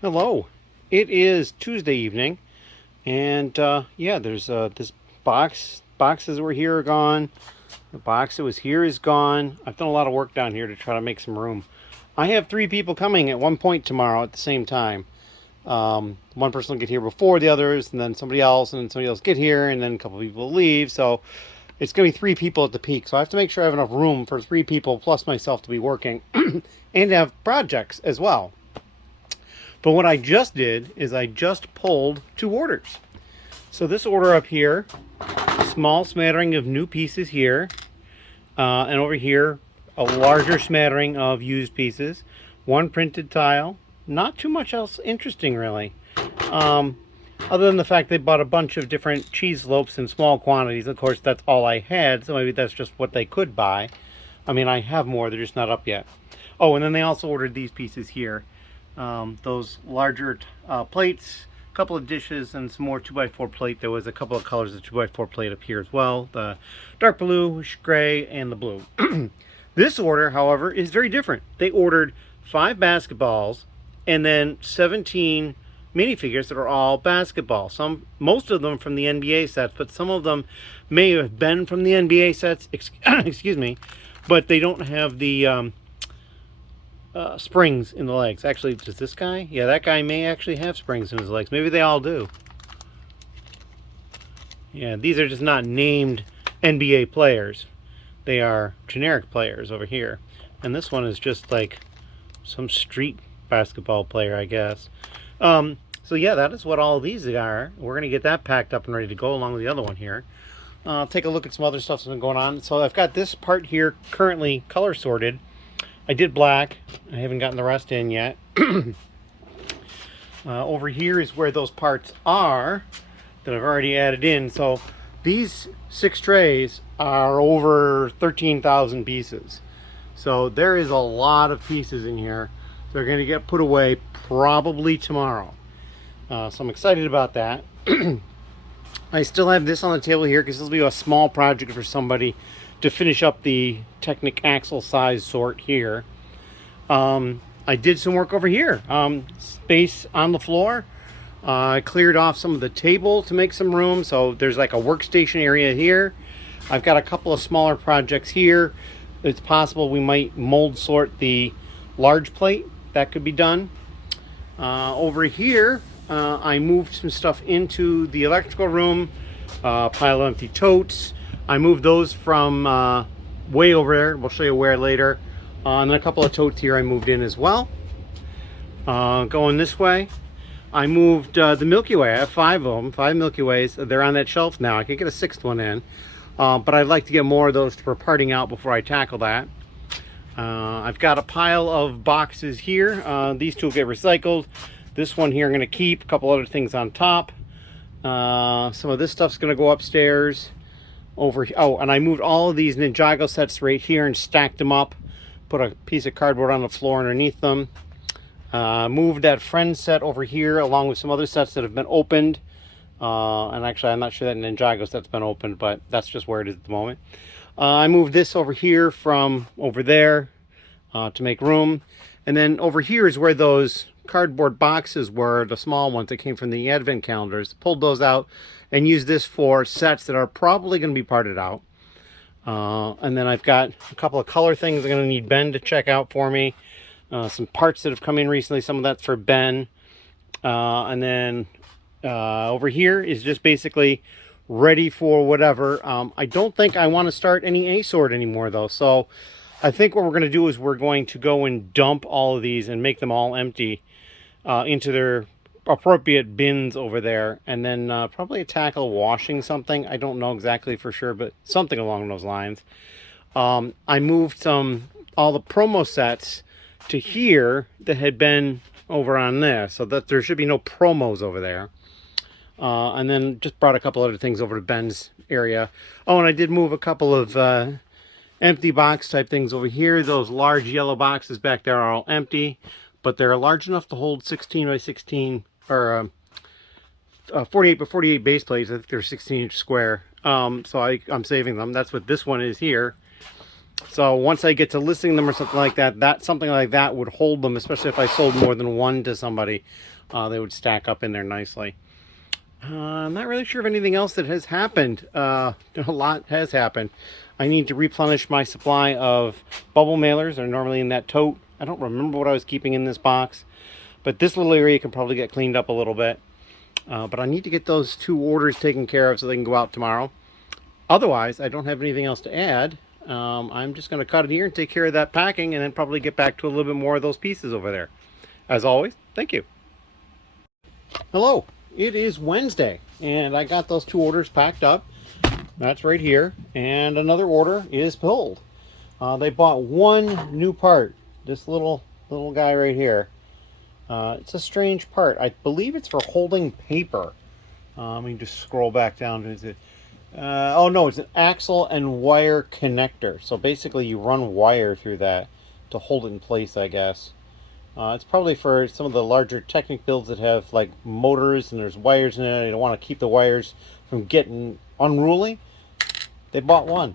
Hello. It is Tuesday evening, and yeah, there's this boxes that were here are gone. The box that was here is gone. I've done a lot of work down here to try to make some room. I have three people coming at one point tomorrow at the same time. One person will get here before the others, and then somebody else, and then somebody else get here, and then a couple people will leave. So it's going to be three people at the peak. So I have to make sure I have enough room for three people plus myself to be working and have projects as well. But what I just did is I just pulled two orders. So this order up here, small smattering of new pieces here, and over here, a larger smattering of used pieces. One printed tile. Not too much else interesting, really. Other than the fact they bought a bunch of different cheese slopes in small quantities. Of course, that's all I had, so maybe that's just what they could buy. I mean, I have more, they're just not up yet. Oh, and then they also ordered these pieces here. Those larger plates, a couple of dishes, and some more 2x4 plate. There was a couple of colors of 2x4 plate up here as well. The dark blue, gray, and the blue. This order, however, is very different. They ordered 5 basketballs and then 17 minifigures that are all basketball. Most of them from the NBA sets, but some of them may have been from the NBA sets, excuse me, but they don't have the springs in the legs. Actually, does this guy? Yeah, that guy may actually have springs in his legs. Maybe they all do. Yeah, these are just not named NBA players. They are generic players over here. And this one is just like some street basketball player, I guess. So yeah, that is what all of these are. We're going to get that packed up and ready to go along with the other one here. Take a look at some other stuff that's been going on. So I've got this part here currently color sorted. I did black. I haven't gotten the rest in yet. Over here is where those parts are that I've already added in. So these 6 trays are over 13,000 pieces. So there is a lot of pieces in here. They're going to get put away probably tomorrow. So I'm excited about that. I still have this on the table here because this will be a small project for somebody to finish up the Technic axle size sort here. I did some work over here. Space on the floor. I cleared off some of the table to make some room. So there's like a workstation area here. I've got a couple of smaller projects here. It's possible we might mold sort the large plate. That could be done. Over here, I moved some stuff into the electrical room. Pile of empty totes. I moved those from way over there. We'll show you where later. And then a couple of totes here I moved in as well. Going this way, I moved the Milky Way. I have 5 of them, 5 Milky Ways. They're on that shelf now. I could get a 6th one in. But I'd like to get more of those for parting out before I tackle that. I've got a pile of boxes here. These 2 will get recycled. This one here I'm going to keep. A couple other things on top. Some of this stuff's going to go upstairs. And I moved all of these Ninjago sets right here and stacked them up. Put a piece of cardboard on the floor underneath them. Moved that friend set over here along with some other sets that have been opened. And actually, I'm not sure that Ninjago set's been opened, but that's just where it is at the moment. I moved this over here from over there to make room. And then over here is where those cardboard boxes were, the small ones that came from the advent calendars. Pulled those out and used this for sets that are probably going to be parted out. And then I've got a couple of color things I'm going to need Ben to check out for me. Some parts that have come in recently. Some of that's for Ben. And then over here is just basically ready for whatever. I don't think I want to start any A-sort anymore though. So I think what we're going to do is we're going to go and dump all of these and make them all empty into their appropriate bins over there, and then probably tackle washing something. I don't know exactly for sure, but something along those lines. I moved all the promo sets to here that had been over on this, so that there should be no promos over there. And then just brought a couple other things over to Ben's area. Oh, and I did move a couple of empty box type things over here. Those large yellow boxes back there are all empty, but they're large enough to hold 16 by 16 or 48 by 48 base plates. I think they're 16-inch square. So I'm saving them. That's what this one is here. So once I get to listing them or something like that, something like that would hold them, especially if I sold more than one to somebody. They would stack up in there nicely. I'm not really sure of anything else that has happened. A lot has happened. I need to replenish my supply of bubble mailers. They're normally in that tote. I don't remember what I was keeping in this box, but this little area can probably get cleaned up a little bit. But I need to get those 2 orders taken care of so they can go out tomorrow. Otherwise, I don't have anything else to add. I'm just going to cut it here and take care of that packing, and then probably get back to a little bit more of those pieces over there. As always, thank you. Hello, it is Wednesday, and I got those 2 orders packed up. That's right here, and another order is pulled. They bought 1 new part, this little guy right here. It's a strange part. I believe it's for holding paper. Let me just scroll back down to it. Oh no, it's an axle and wire connector. So basically you run wire through that to hold it in place, I guess. It's probably for some of the larger Technic builds that have like motors and there's wires in it. You don't want to keep the wires from getting unruly. They bought 1.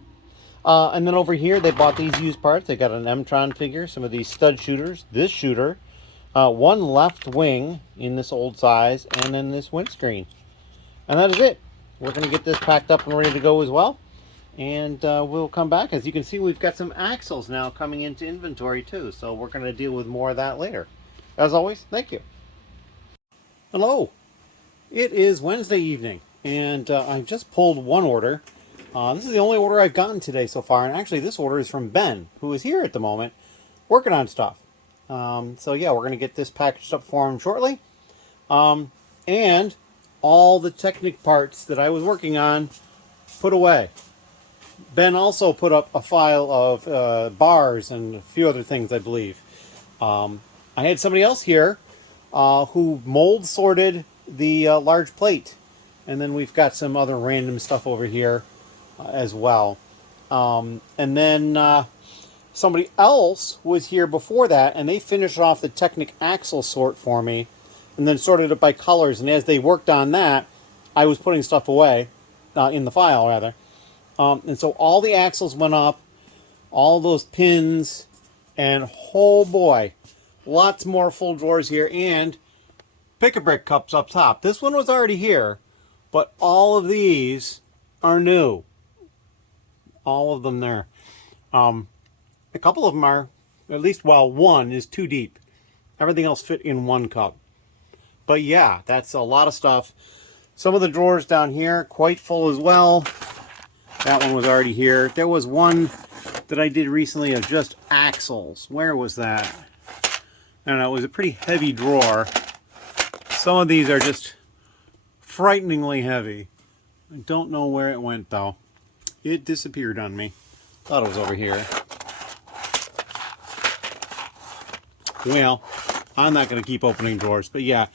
And then over here they bought these used parts. They got an M-Tron figure, some of these stud shooters, this shooter, 1 left wing in this old size, and then this windscreen. And that is it. We're going to get this packed up and ready to go as well. And we'll come back. As you can see, we've got some axles now coming into inventory too. So we're going to deal with more of that later. As always, thank you. Hello. It is Wednesday evening, and I've just pulled 1 order. This is the only order I've gotten today so far. And actually, this order is from Ben, who is here at the moment working on stuff. So yeah, we're going to get this packaged up for him shortly. And all the Technic parts that I was working on put away. Ben also put up a file of bars and a few other things, I believe. I had somebody else here who mold sorted the large plate. And then we've got some other random stuff over here as well. And then somebody else was here before that, and they finished off the Technic axle sort for me and then sorted it by colors. And as they worked on that, I was putting stuff away in the file, rather. And so all the axles went up, all those pins, and oh boy, lots more full drawers here, and pick-a-brick cups up top. This one was already here, but all of these are new. All of them there. A couple of them are, at least, well, 1 is too deep. Everything else fit in 1 cup. But yeah, that's a lot of stuff. Some of the drawers down here, quite full as well. That one was already here. There was one that I did recently of just axles. Where was that? I don't know, it was a pretty heavy drawer. Some of these are just frighteningly heavy. I don't know where it went though. It disappeared on me. Thought it was over here. Well, I'm not going to keep opening drawers, but yeah,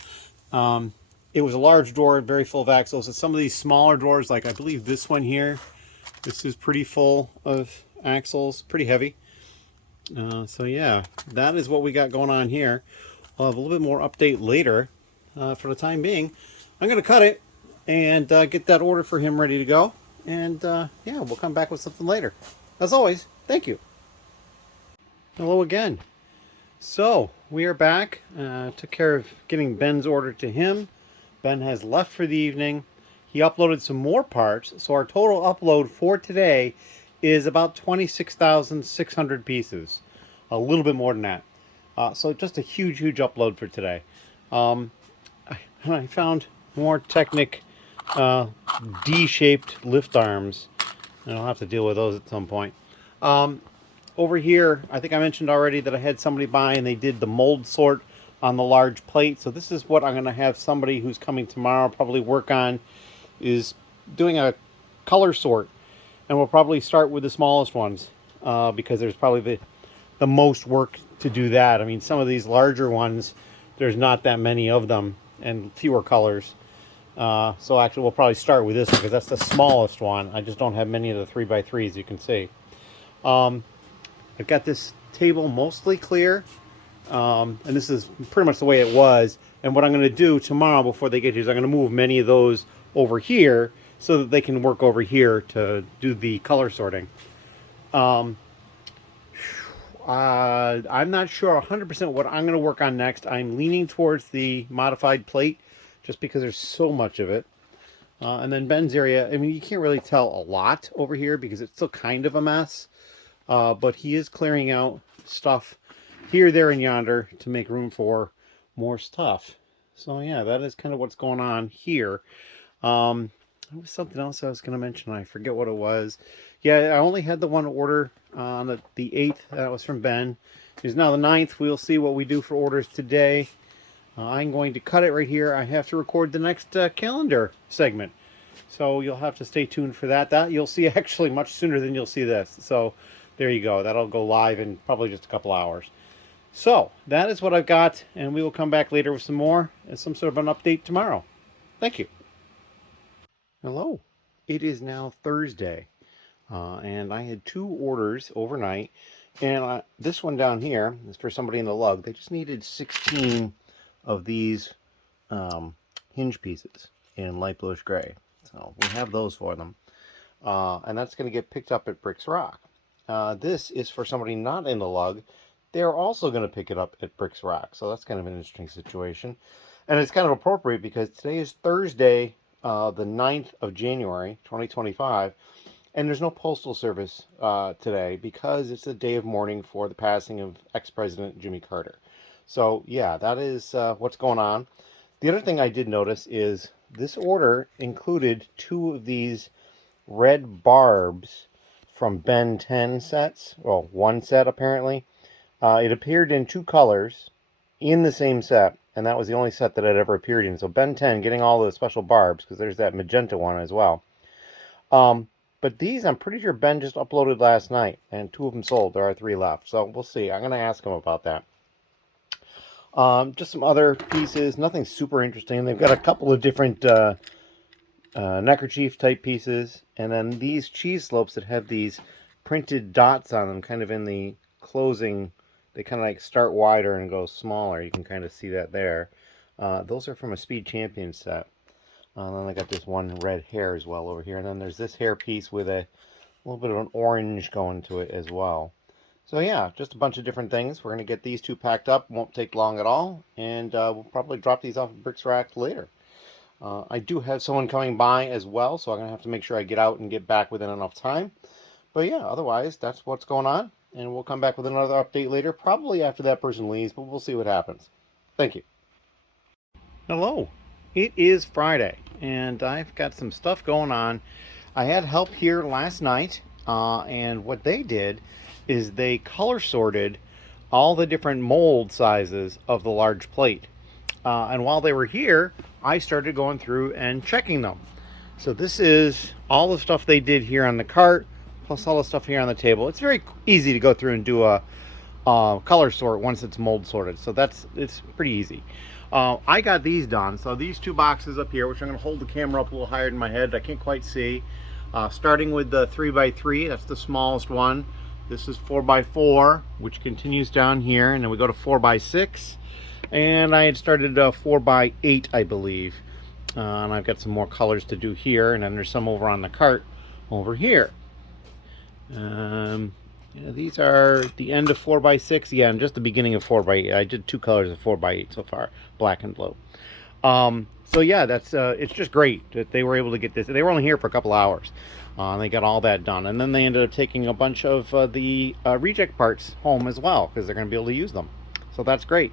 it was a large drawer, very full of axles. And some of these smaller drawers, like I believe this one here, this is pretty full of axles, pretty heavy. So yeah, that is what we got going on here. I'll have a little bit more update later. For the time being, I'm going to cut it and get that order for him ready to go. And yeah, we'll come back with something later. As always, thank you. Hello again. So we are back. Took care of getting Ben's order to him. Ben has left for the evening. He uploaded some more parts, so our total upload for today is about 26,600 pieces. A little bit more than that. So just a huge upload for today. I found more Technic D-shaped lift arms. And I'll have to deal with those at some point. Over here, I think I mentioned already that I had somebody by and they did the mold sort on the large plate. So this is what I'm going to have somebody who's coming tomorrow probably work on, is doing a color sort. And we'll probably start with the smallest ones because there's probably the most work to do that. I mean, some of these larger ones, there's not that many of them and fewer colors. So actually we'll probably start with this one because that's the smallest one. I just don't have many of the 3x3s, you can see. I've got this table mostly clear, and this is pretty much the way it was. And what I'm going to do tomorrow before they get here is I'm going to move many of those over here so that they can work over here to do the color sorting. I'm not sure 100% what I'm going to work on next. I'm leaning towards the modified plate just because there's so much of it. And then Ben's area, I mean, you can't really tell a lot over here because it's still kind of a mess. But he is clearing out stuff here, there, and yonder to make room for more stuff. So yeah, that is kind of what's going on here. There was something else I was going to mention. I forget what it was. Yeah, I only had the one order on the 8th. That was from Ben. It is now the 9th. We'll see what we do for orders today. I'm going to cut it right here. I have to record the next calendar segment. So you'll have to stay tuned for that. That you'll see actually much sooner than you'll see this. So there you go. That'll go live in probably just a couple hours. So that is what I've got. And we will come back later with some more and some sort of an update tomorrow. Thank you. Hello. It is now Thursday. And I had 2 orders overnight. And this one down here is for somebody in the lug. They just needed 16 of these hinge pieces in light bluish gray. So we have those for them. And that's going to get picked up at Bricks Rock. This is for somebody not in the lug. They're also going to pick it up at Bricks Rock. So that's kind of an interesting situation. And it's kind of appropriate because today is Thursday, the 9th of January, 2025. And there's no postal service today because it's a day of mourning for the passing of ex-President Jimmy Carter. So yeah, that is what's going on. The other thing I did notice is this order included 2 of these red barbs from Ben 10 sets. Well, 1 set apparently. It appeared in 2 colors in the same set, and that was the only set that it ever appeared in. So Ben 10 getting all the special barbs, because there's that magenta one as well. But these, I'm pretty sure Ben just uploaded last night, and 2 of them sold. There are 3 left, so we'll see. I'm going to ask him about that. Just some other pieces, nothing super interesting. They've got a couple of different neckerchief type pieces, and then these cheese slopes that have these printed dots on them, kind of in the closing. They kind of like start wider and go smaller. You can kind of see that there. Those are from a Speed Champion set. And then I got this one red hair as well over here. And then there's this hair piece with a little bit of an orange going to it as well. So yeah, just a bunch of different things. We're going to get these 2 packed up. Won't take long at all. And we'll probably drop these off at Bricks Rack later. I do have someone coming by as well, so I'm going to have to make sure I get out and get back within enough time. But yeah, otherwise, that's what's going on. And we'll come back with another update later, probably after that person leaves, but we'll see what happens. Thank you. Hello. It is Friday, and I've got some stuff going on. I had help here last night, and what they did is they color sorted all the different mold sizes of the large plate. And while they were here, I started going through and checking them. So this is all the stuff they did here on the cart, plus all the stuff here on the table. It's very easy to go through and do a color sort once it's mold sorted. So it's pretty easy. I got these done. So these 2 boxes up here, which I'm going to hold the camera up a little higher than my head. I can't quite see. Starting with the 3x3, that's the smallest one. This is 4x4, which continues down here, and then we go to 4x6. And I had started 4x8, I believe. And I've got some more colors to do here, and then there's some over on the cart over here. Yeah, these are the end of 4x6. Yeah, and just the beginning of 4x8. I did 2 colors of 4x8 so far, black and blue. So yeah, that's it's just great that they were able to get this. They were only here for a couple hours. And they got all that done. And then they ended up taking a bunch of the reject parts home as well, because they're going to be able to use them. So that's great.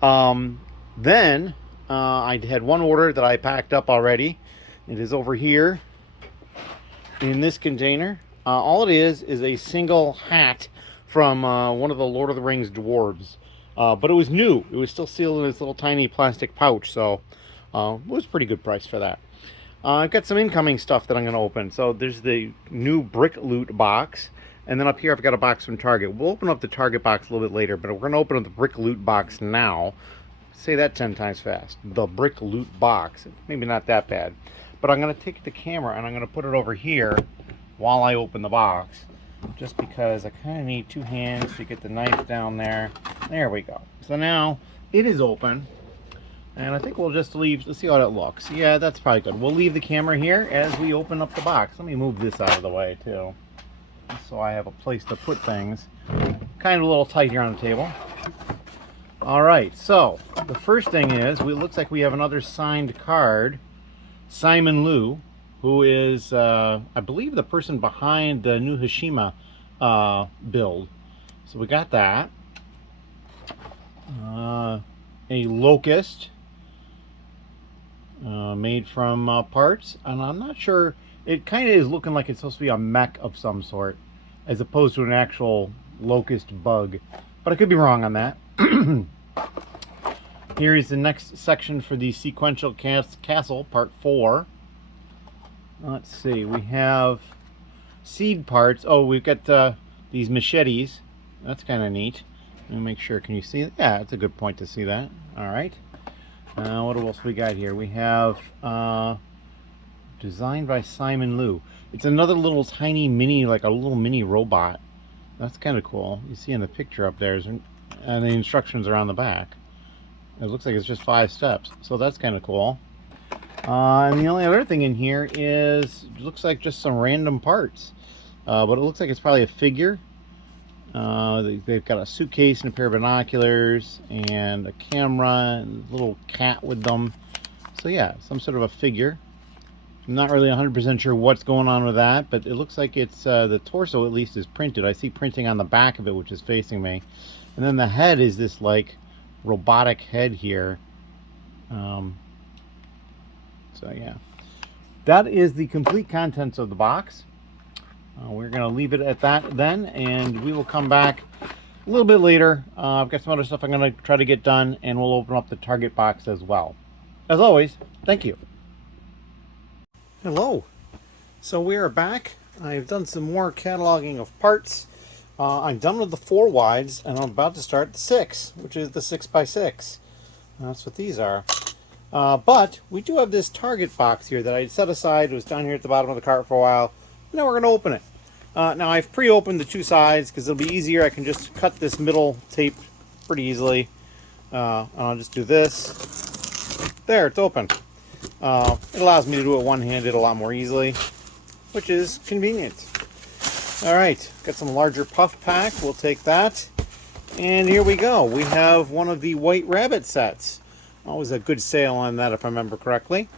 Then I had one order that I packed up already. It is over here in this container. All it is a single hat from one of the Lord of the Rings dwarves. But it was new. It was still sealed in this little tiny plastic pouch, so it was a pretty good price for that. I've got some incoming stuff that I'm going to open. So there's the new BrickLoot box, and then up here I've got a box from Target. We'll open up the Target box a little bit later, but we're going to open up the BrickLoot box now. Say that 10 times fast. The BrickLoot box. Maybe not that bad. But I'm going to take the camera and I'm going to put it over here while I open the box, just because I kind of need 2 hands to get the knife down there. There we go. So now it is open, and I think we'll just leave. Let's see how it looks. Yeah, that's probably good. We'll leave the camera here as we open up the box. Let me move this out of the way too, so I have a place to put things. kind of a little tight here on the table. All right, so the first thing is, looks like we have another signed card. Simon Liu, who is, I believe, the person behind the new Hashima build. So we got that. A locust made from parts, and I'm not sure. It kind of is looking like it's supposed to be a mech of some sort, as opposed to an actual locust bug. But I could be wrong on that. Here is the next section for the sequential castle, part 4. Let's see, we have seed parts. Oh, we've got these machetes. That's kind of neat. Let me make sure. Can you see it? Yeah, it's a good point to see that. All right. What else we got here? We have designed by Simon Liu. It's another little tiny mini, like a little mini robot. That's kind of cool. You see in the picture up there, and the instructions are on the back. It looks like it's just 5 steps, so that's kind of cool. And the only other thing in here is, looks like just some random parts. But it looks like it's probably a figure. They've got a suitcase and a pair of binoculars and a camera and a little cat with them. So yeah, some sort of a figure. I'm not really 100% sure what's going on with that, but it looks like it's the torso at least is printed. I see printing on the back of it, which is facing me. And then the head is this like robotic head here. So yeah, that is the complete contents of the box. We're going to leave it at that then, and we will come back a little bit later. I've got some other stuff I'm going to try to get done, and we'll open up the target box as well. As always, thank you. Hello. So we are back. I've done some more cataloging of parts. I'm done with the 4 wides, and I'm about to start the 6, which is the 6x6. That's what these are. But we do have this target box here that I set aside. It was down here at the bottom of the cart for a while. Now we're going to open it. Now I've pre-opened the 2 sides because it'll be easier. I can just cut this middle tape pretty easily. I'll just do this. There, it's open. It allows me to do it one-handed a lot more easily, which is convenient. Alright, got some larger puff pack. We'll take that. And here we go. We have one of the White Rabbit sets. Always a good sale on that if I remember correctly.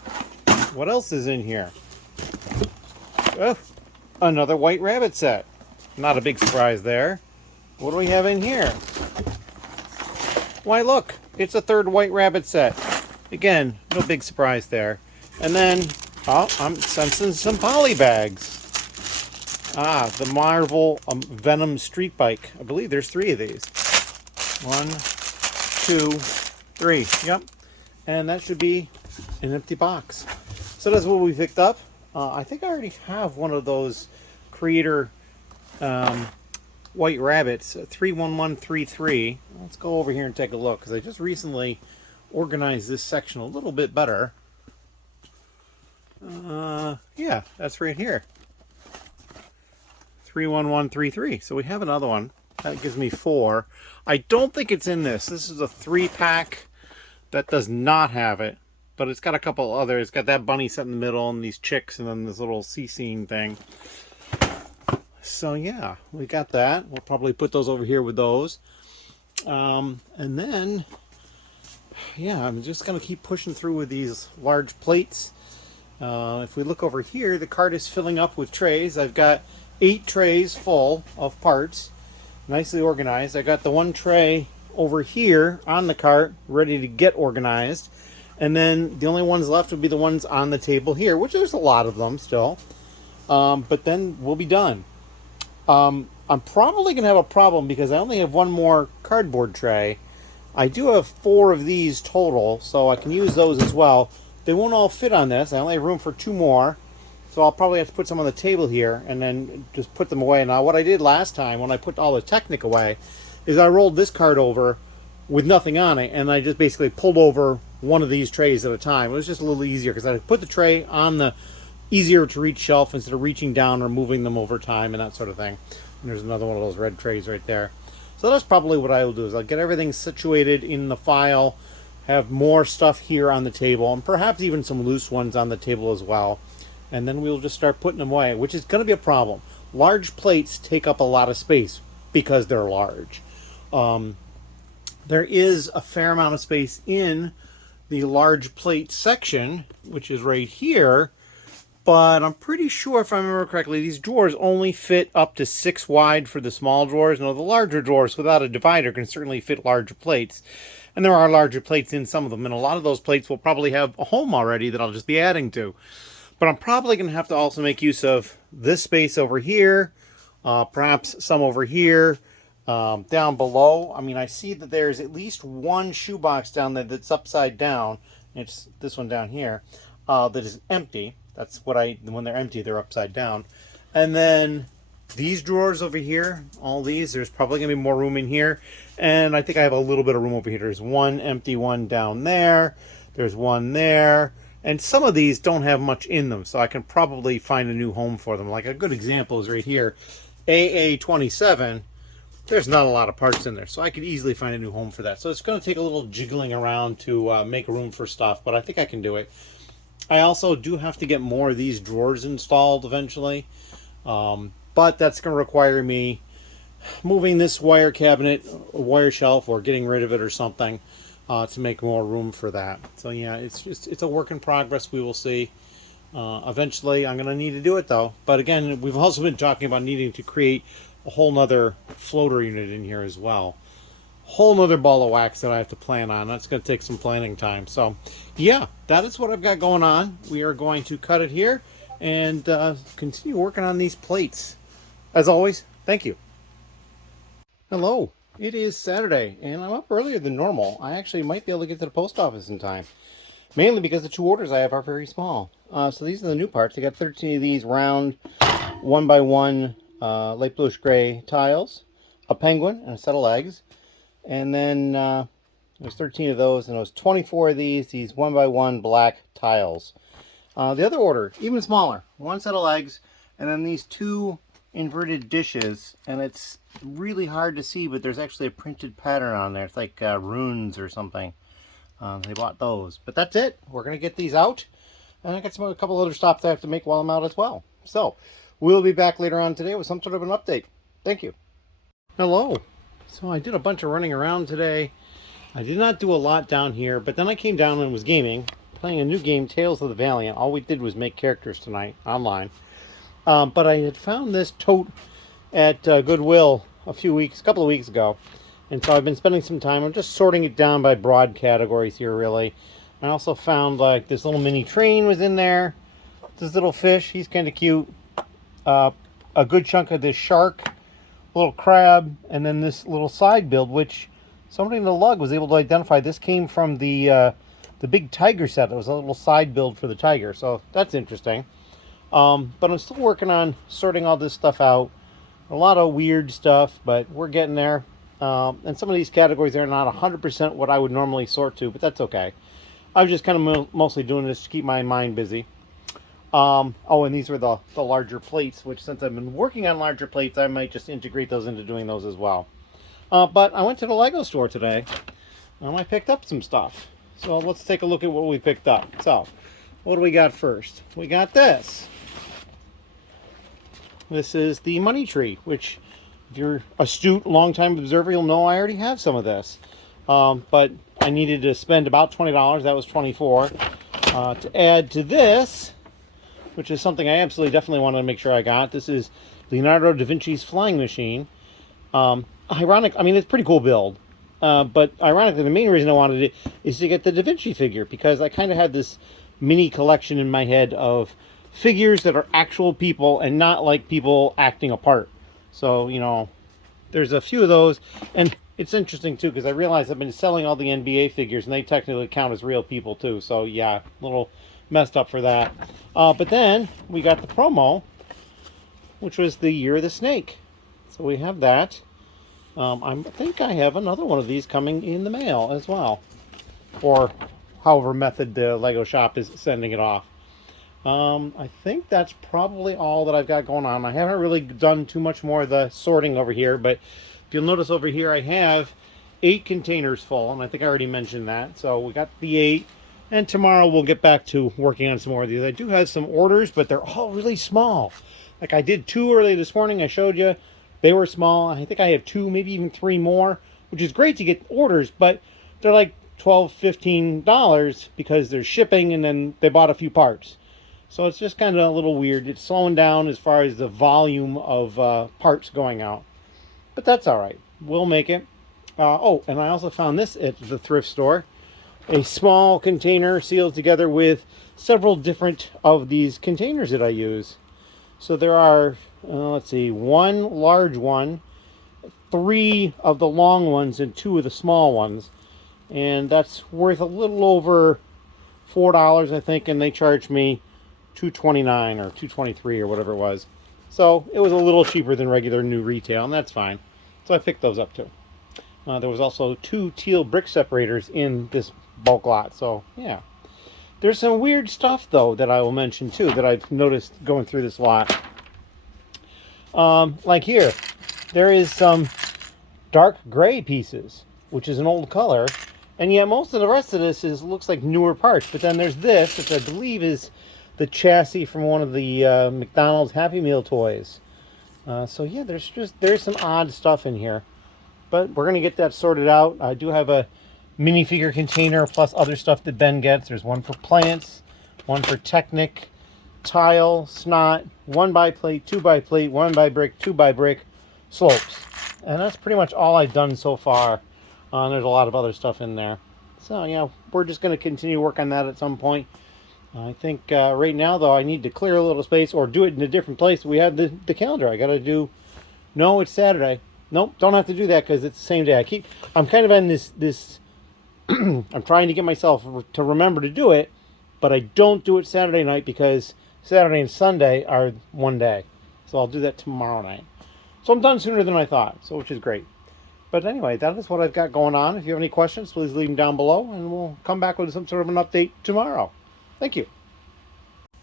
What else is in here? Oh, another White Rabbit set. Not a big surprise there. What do we have in here? Why look, it's a 3rd White Rabbit set. Again, no big surprise there. And then, oh, I'm sensing some poly bags. The Marvel Venom Street Bike. I believe there's 3 of these. 1, 2, 3. Yep. And that should be an empty box. So that's what we picked up. I think I already have one of those Creator White Rabbits, 31133. Let's go over here and take a look, because I just recently organized this section a little bit better. Yeah, that's right here. 31133. So we have another one. That gives me 4. I don't think it's in this. This is a 3-pack that does not have it. But it's got a couple others. It's got that bunny set in the middle and these chicks and then this little sea scene thing. So yeah, we got that. We'll probably put those over here with those. And then, yeah, I'm just going to keep pushing through with these large plates. If we look over here, the cart is filling up with trays. I've got 8 trays full of parts, nicely organized. I got the 1 tray over here on the cart ready to get organized. And then the only ones left would be the ones on the table here, which there's a lot of them still. But then we'll be done. I'm probably going to have a problem because I only have 1 more cardboard tray. I do have 4 of these total, so I can use those as well. They won't all fit on this. I only have room for 2 more. So I'll probably have to put some on the table here and then just put them away. Now, what I did last time when I put all the Technic away is I rolled this card over with nothing on it, and I just basically pulled over one of these trays at a time. It was just a little easier because I put the tray on the easier to reach shelf instead of reaching down or moving them over time and that sort of thing. And there's another one of those red trays right there. So that's probably what I will do, is I'll get everything situated in the file, have more stuff here on the table, and perhaps even some loose ones on the table as well. And then we'll just start putting them away, which is going to be a problem. Large plates take up a lot of space. because they're large. There is a fair amount of space in the large plate section, which is right here, but I'm pretty sure, if I remember correctly, these drawers only fit up to 6 wide for the small drawers. Now, the larger drawers without a divider can certainly fit larger plates, and there are larger plates in some of them, and a lot of those plates will probably have a home already that I'll just be adding to. But I'm probably going to have to also make use of this space over here, perhaps some over here, down below. I mean, I see that there's at least one shoebox down there that's upside down. It's this one down here that is empty. That's what when they're empty, they're upside down. And then these drawers over here, all these, there's probably going to be more room in here. And I think I have a little bit of room over here. There's one empty one down there. There's one there. And some of these don't have much in them, so I can probably find a new home for them. Like a good example is right here, AA27. There's not a lot of parts in there, so I could easily find a new home for that. So it's going to take a little jiggling around to make room for stuff, but I think I can do it. I also do have to get more of these drawers installed eventually, but that's going to require me moving this wire cabinet, wire shelf, or getting rid of it or something to make more room for that. So yeah, it's a work in progress. We will see. Eventually, I'm going to need to do it though. But again, we've also been talking about needing to create a whole nother floater unit in here as well. Whole nother ball of wax that I have to plan on. That's going to take some planning time. So yeah, that is what I've got going on. We are going to cut it here and continue working on these plates. As always, thank you. Hello, it is Saturday and I'm up earlier than normal. I actually might be able to get to the post office in time, mainly because the 2 orders I have are very small. So these are the new parts. I got 13 of these round 1x1 light bluish gray tiles, a penguin and a set of legs. And then there's 13 of those, and it was 24 of these 1x1 black tiles. The other order, even smaller, 1 set of legs, and then these 2 inverted dishes. And it's really hard to see, but there's actually a printed pattern on there. It's like runes or something. They bought those. But that's it. We're going to get these out. And I got a couple other stops I have to make while I'm out as well. So we'll be back later on today with some sort of an update. Thank you. Hello. So I did a bunch of running around today. I did not do a lot down here, but then I came down and was gaming, playing a new game, Tales of the Valiant. All we did was make characters tonight, online. But I had found this tote at Goodwill a couple of weeks ago. And so I've been spending some time, I'm just sorting it down by broad categories here, really. I also found like this little mini train was in there. This little fish, he's kind of cute. A good chunk of this shark, little crab, and then this little side build, which somebody in the lug was able to identify. This came from the big tiger set. It was a little side build for the tiger, so that's interesting. But I'm still working on sorting all this stuff out. A lot of weird stuff, but we're getting there. And some of these categories are not 100% what I would normally sort to, but that's okay. I was just kind of mostly doing this to keep my mind busy. Oh, and these were the larger plates, which since I've been working on larger plates, I might just integrate those into doing those as well. But I went to the Lego store today, and I picked up some stuff. So let's take a look at what we picked up. So, what do we got first? We got this. This is the money tree, which if you're an astute, long-time observer, you'll know I already have some of this. But I needed to spend about $20. That was $24. To add to this, which is something I absolutely definitely wanted to make sure I got. This is Leonardo da Vinci's flying machine. Ironic, I mean, it's a pretty cool build. But ironically, the main reason I wanted it is to get the Da Vinci figure, because I kind of had this mini collection in my head of figures that are actual people and not like people acting a part. So, you know, there's a few of those. And it's interesting, too, because I realized I've been selling all the NBA figures, and they technically count as real people, too. So, yeah, a little messed up for that. But then we got the promo, which was the Year of the Snake. So we have that. I think I have another one of these coming in the mail as well, or however method the Lego shop is sending it off. I think that's probably all that I've got going on. I haven't really done too much more of the sorting over here, but if you'll notice over here I have 8 containers full, and I think I already mentioned that. So we got the 8, and tomorrow we'll get back to working on some more of these. I do have some orders, but they're all really small. Like I did 2 early this morning, I showed you. They were small. I think I have 2, maybe even 3 more, which is great to get orders, but they're like $12, $15 because they're shipping and then they bought a few parts. So it's just kind of a little weird. It's slowing down as far as the volume of parts going out. But that's all right. We'll make it. Oh, and I also found this at the thrift store. A small container sealed together with several different of these containers that I use. So there are, let's see, 1 large one, 3 of the long ones, and 2 of the small ones. And that's worth a little over $4, I think, and they charged me $2.29 or $2.23 or whatever it was. So it was a little cheaper than regular new retail, and that's fine. So I picked those up too. There was also 2 teal brick separators in this bulk lot, so yeah. There's some weird stuff though that I will mention too that I've noticed going through this lot. Like here, there is some dark gray pieces, which is an old color, and yet most of the rest of this looks like newer parts. But then there's this, which I believe is the chassis from one of the McDonald's Happy Meal toys. So yeah, there's some odd stuff in here, but we're gonna get that sorted out. I do have a minifigure container plus other stuff that Ben gets. There's one for plants, one for Technic, tile, snot, 1 by plate, 2 by plate, 1 by brick, 2 by brick, slopes. And that's pretty much all I've done so far. There's a lot of other stuff in there. So yeah, we're just going to continue to work on that at some point. I think right now though I need to clear a little space or do it in a different place. We have the calendar. I got to do, no, it's Saturday. Nope, don't have to do that because it's the same day. I'm kind of in this I'm trying to get myself to remember to do it, but I don't do it Saturday night because Saturday and Sunday are one day. So I'll do that tomorrow night. So I'm done sooner than I thought, so which is great. But anyway, that is what I've got going on. If you have any questions, please leave them down below, and we'll come back with some sort of an update tomorrow. Thank you.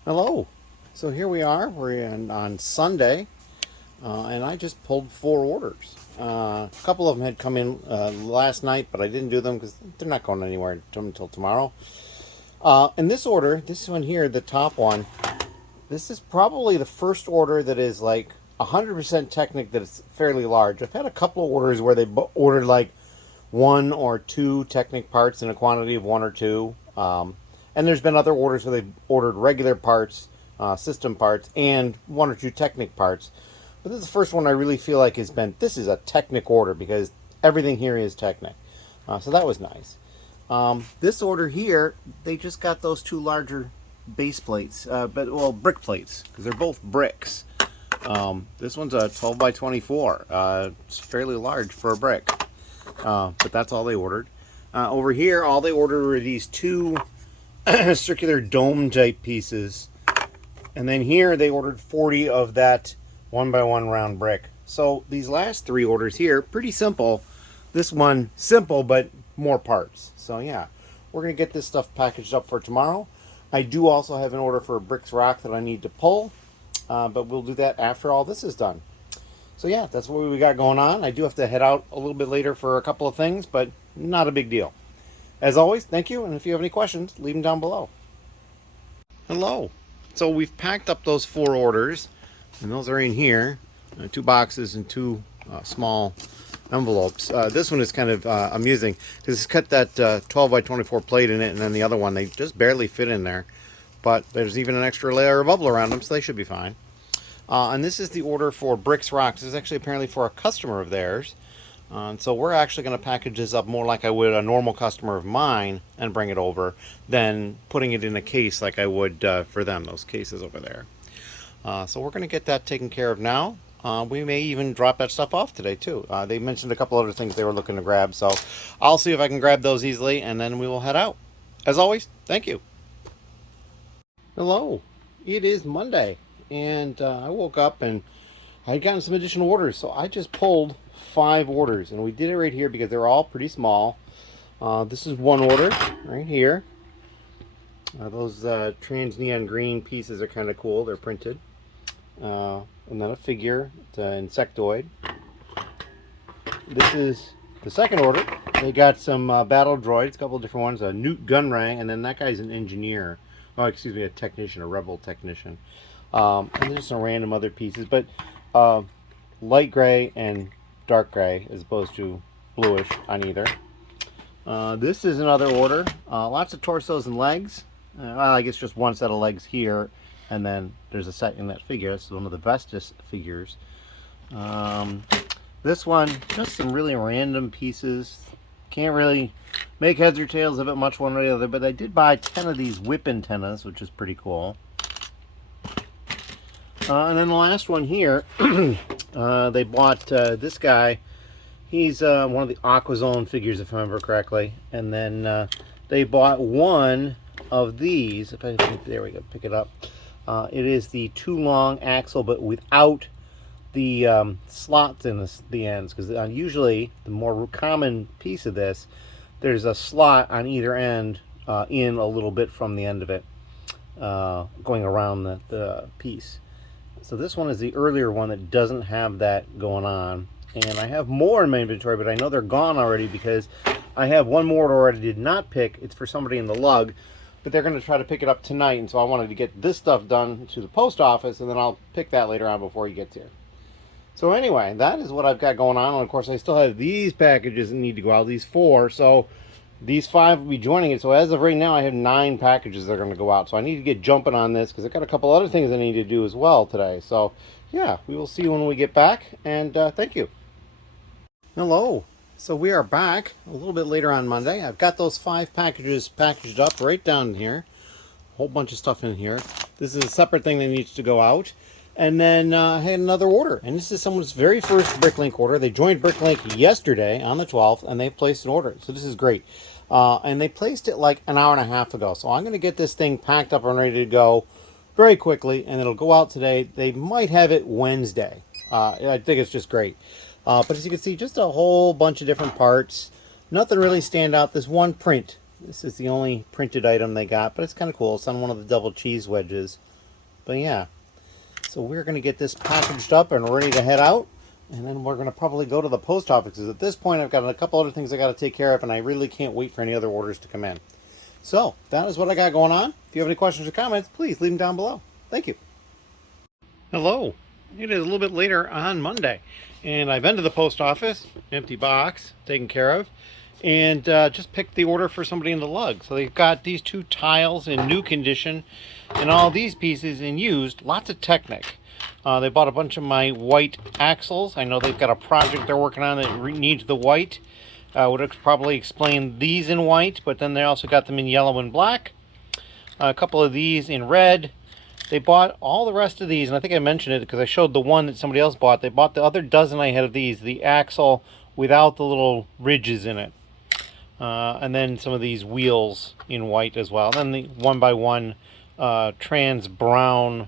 Hello. So here we are. We're on Sunday, and I just pulled 4 orders. A couple of them had come in last night, but I didn't do them because they're not going anywhere until tomorrow. And this order, this one here, the top one, this is probably the first order that is like 100% Technic that is fairly large. I've had a couple of orders where they ordered like 1 or 2 Technic parts in a quantity of 1 or 2. And there's been other orders where they've ordered regular parts, system parts, and 1 or 2 Technic parts. But this is the first one I really feel like has been, this is a Technic order because everything here is Technic. So that was nice. This order here, they just got those 2 larger base plates, well, brick plates, because they're both bricks. This one's a 12 by 24. It's fairly large for a brick, but that's all they ordered. Over here, all they ordered were these 2 circular dome type pieces, and then here they ordered 40 of that 1 by 1 round brick. So these last 3 orders here, pretty simple. This one simple, but more parts. So yeah, we're gonna get this stuff packaged up for tomorrow. I do also have an order for a bricks rock that I need to pull, but we'll do that after all this is done. So yeah, that's what we got going on. I do have to head out a little bit later for a couple of things, but not a big deal. As always, thank you, and if you have any questions, leave them down below. Hello. So we've packed up those 4 orders, and those are in here. 2 boxes and 2 small envelopes. This one is kind of amusing because it's got that 12 by 24 plate in it, and then the other one, they just barely fit in there. But there's even an extra layer of bubble around them, so they should be fine. And this is the order for bricks rocks. This is actually apparently for a customer of theirs. So we're actually going to package this up more like I would a normal customer of mine and bring it over than putting it in a case like I would for them, those cases over there. So we're going to get that taken care of now. We may even drop that stuff off today too. They mentioned a couple other things they were looking to grab, so I'll see if I can grab those easily, and then we will head out. As always, thank you. Hello. It is Monday, and I woke up and I had gotten some additional orders, so I just pulled 5 orders, and we did it right here because they're all pretty small. This is one order right here. Those trans neon green pieces are kind of cool. They're printed. And then a figure. It's an insectoid. This is the second order. They got some battle droids, a couple of different ones. A Newt Gunrang, and then that guy's an engineer. Oh, excuse me, a technician, a rebel technician. And there's some random other pieces. But light gray and dark gray as opposed to bluish on either. This is another order. Lots of torsos and legs. Well, I guess just one set of legs here, and then there's a set in that figure. It's one of the Vestas figures. This one, just some really random pieces. Can't really make heads or tails of it much one way or the other, but I did buy 10 of these whip antennas, which is pretty cool. And then the last one here, they bought this guy. He's one of the Aquazone figures, if I remember correctly. And then they bought one of these. If I there we go, pick it up. It is the too long axle, but without the slots in the ends, because usually the more common piece of this, there's a slot on either end in a little bit from the end of it, going around the piece. So this one is the earlier one that doesn't have that going on, and I have more in my inventory, but I know they're gone already because I have one more order I did not pick. It's for somebody in the lug, but they're going to try to pick it up tonight, and so I wanted to get this stuff done to the post office, and then I'll pick that later on before he gets here. So anyway, that is what I've got going on. And of course, I still have these packages that need to go out, these 4. So these 5 will be joining it. So as of right now, I have 9 packages that are going to go out. So I need to get jumping on this because I've got a couple other things I need to do as well today. So yeah, we will see when we get back. And thank you. Hello. So we are back a little bit later on Monday. I've got those 5 packages packaged up right down here. A whole bunch of stuff in here. This is a separate thing that needs to go out. And then I had another order, and this is someone's very first Bricklink order. They joined Bricklink yesterday on the 12th, and they placed an order. So this is great. And they placed it like an hour and a half ago. So I'm going to get this thing packed up and ready to go very quickly, and it'll go out today. They might have it Wednesday. I think it's just great. But as you can see, just a whole bunch of different parts. Nothing really stand out. This one print. This is the only printed item they got, but it's kind of cool. It's on one of the double cheese wedges. But yeah. So we're going to get this packaged up and ready to head out. And then we're going to probably go to the post office. Because at this point, I've got a couple other things I got to take care of. And I really can't wait for any other orders to come in. So that is what I got going on. If you have any questions or comments, please leave them down below. Thank you. Hello. It is a little bit later on Monday. And I've been to the post office. Empty box. Taken care of. And just picked the order for somebody in the lug. So they've got these 2 tiles in new condition. And all these pieces in used, lots of Technic. They bought a bunch of my white axles. I know they've got a project they're working on that needs the white. Would probably explain these in white, but then they also got them in yellow and black. A couple of these in red. They bought all the rest of these, and I think I mentioned it because I showed the one that somebody else bought. They bought the other dozen I had of these, the axle without the little ridges in it. And then some of these wheels in white as well. And then the 1x1 trans brown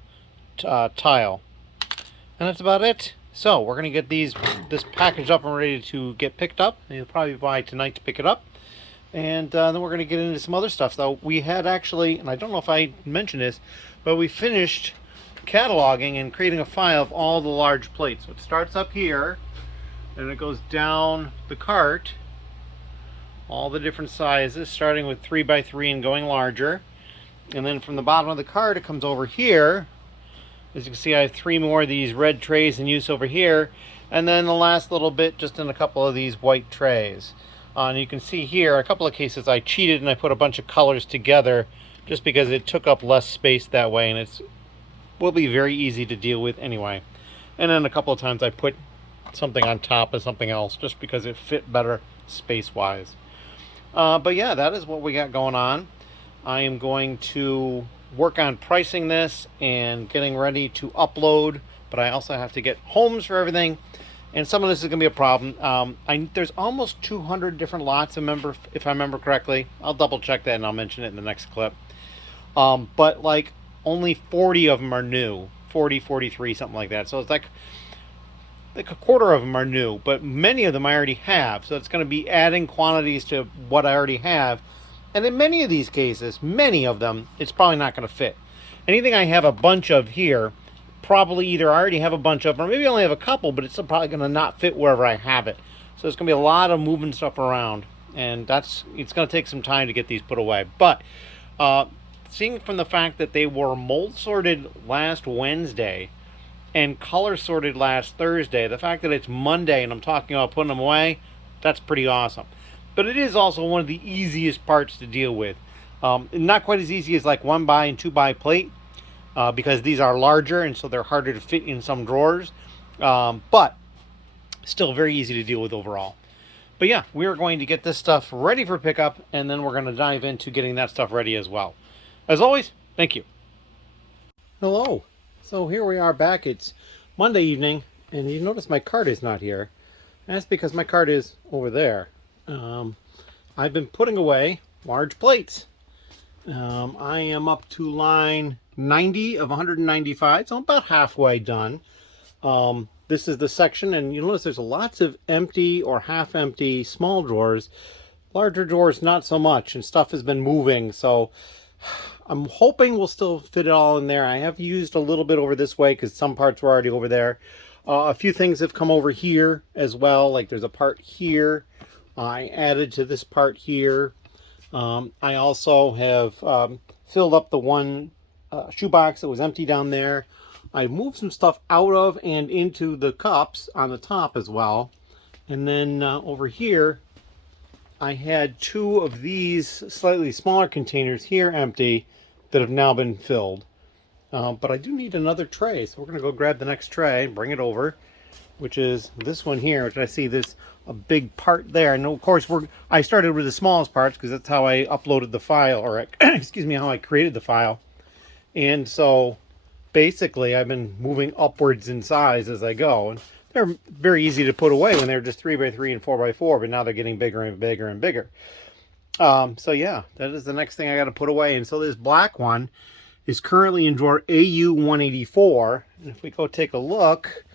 tile, and that's about it. So we're gonna get this packaged up and ready to get picked up. You'll probably buy tonight to pick it up, and then we're gonna get into some other stuff. So we had actually, and I don't know if I mentioned this, but we finished cataloging and creating a file of all the large plates. So it starts up here and it goes down the cart, all the different sizes, starting with 3x3 and going larger. And then from the bottom of the cart, it comes over here. As you can see, I have 3 more of these red trays in use over here. And then the last little bit just in a couple of these white trays. And you can see here, a couple of cases I cheated and I put a bunch of colors together just because it took up less space that way. And it will be very easy to deal with anyway. And then a couple of times I put something on top of something else just because it fit better space-wise. But yeah, that is what we got going on. I am going to work on pricing this and getting ready to upload, but I also have to get homes for everything, and some of this is going to be a problem. There's almost 200 different lots, if I remember correctly. I'll double check that and I'll mention it in the next clip. But like only 40 of them are new, 40, 43, something like that. So it's like a quarter of them are new, but many of them I already have. So it's going to be adding quantities to what I already have. And in many of these cases, many of them, it's probably not going to fit. Anything I have a bunch of here, probably either I already have a bunch of, or maybe I only have a couple, but it's probably going to not fit wherever I have it. So it's going to be a lot of moving stuff around, and it's going to take some time to get these put away. But seeing from the fact that they were mold sorted last Wednesday, and color sorted last Thursday. The fact that it's Monday and I'm talking about putting them away, that's pretty awesome. But it is also one of the easiest parts to deal with. Not quite as easy as like 1x and 2x plate, because these are larger and so they're harder to fit in some drawers. But still very easy to deal with overall. But yeah, we are going to get this stuff ready for pickup, and then we're going to dive into getting that stuff ready as well. As always, thank you. Hello. So here we are back. It's Monday evening, and you notice my cart is not here. That's because my cart is over there. I've been putting away large plates. I am up to line 90 of 195, so I'm about halfway done. This is the section, and you notice there's lots of empty or half empty small drawers. Larger drawers not so much, and stuff has been moving, so I'm hoping we'll still fit it all in there. I have used a little bit over this way because some parts were already over there. A few things have come over here as well, like there's a part here. I added to this part here. I also have filled up the one shoebox that was empty down there. I moved some stuff out of and into the cups on the top as well. And then over here, I had two of these slightly smaller containers here empty that have now been filled. But I do need another tray, so we're going to go grab the next tray and bring it over, which is this one here, which I see there's a big part there. And of course, I started with the smallest parts because that's how I uploaded the file, or excuse me, how I created the file. And so basically I've been moving upwards in size as I go, and they're very easy to put away when they're just 3x3 and 4x4, but now they're getting bigger and bigger and bigger. So yeah, that is the next thing I got to put away. And so this black one is currently in drawer AU 184, and if we go take a look,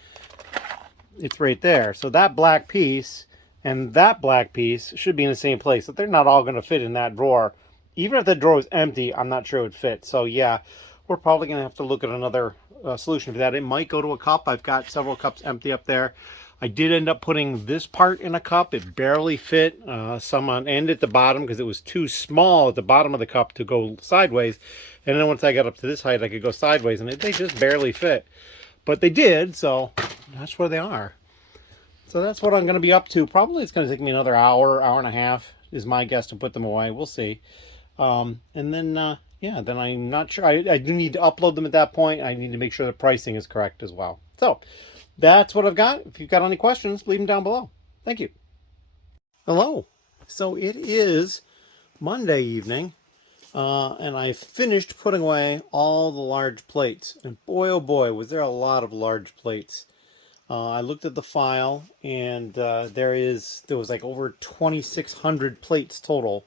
it's right there. So that black piece and that black piece should be in the same place, but they're not all going to fit in that drawer. Even if the drawer is empty, I'm not sure it would fit. So yeah, we're probably going to have to look at another solution for that. It might go to a cup. I've got several cups empty up there. I did end up putting this part in a cup. It barely fit. Some on end at the bottom because it was too small at the bottom of the cup to go sideways. And then once I got up to this height, I could go sideways, and they just barely fit. But they did, so that's where they are. So that's what I'm going to be up to. Probably it's going to take me another hour, hour and a half is my guess to put them away. We'll see. And then yeah, then I'm not sure. I do need to upload them at that point. I need to make sure the pricing is correct as well. So that's what I've got. If you've got any questions, leave them down below. Thank you. Hello. So it is Monday evening, and I finished putting away all the large plates. And boy, oh boy, was there a lot of large plates. I looked at the file, and there was like over 2,600 plates total.